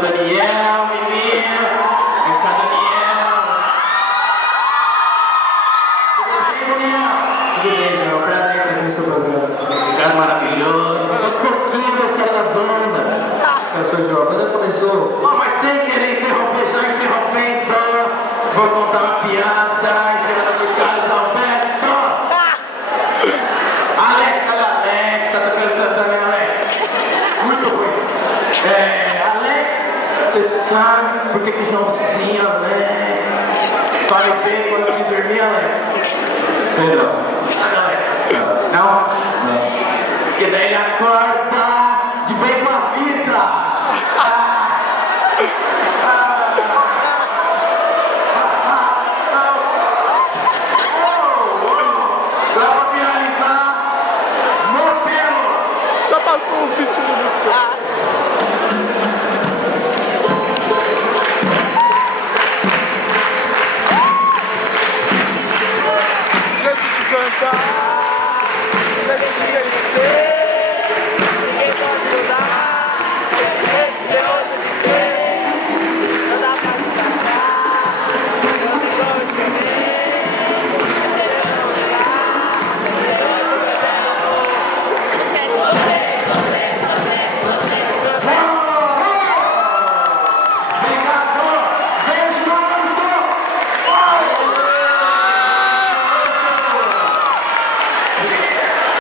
Daniel, menino. Vem cá, Daniel. Tudo bem, Daniel? Tudo bem, João. Prazer em ter no seu programa. Cara maravilhoso. Os pouquinhos das caras da banda. Professor João, quando ele começou... Oh, mas sem querer interromper, já interrompendo. Vou contar uma piada. Piada do Carlos Alberto. Alex, cadê Alex? Tá tocando também, Alex? Muito ruim. Alex, você sabe por que Joãozinho, Alex, vai bem quando se dormir, Alex? Sei não. Sabe, Alex? Não? Não. Porque daí ele acorda de bem com a vida. Pra finalizar, modelo. Já passou uns 20 minutos.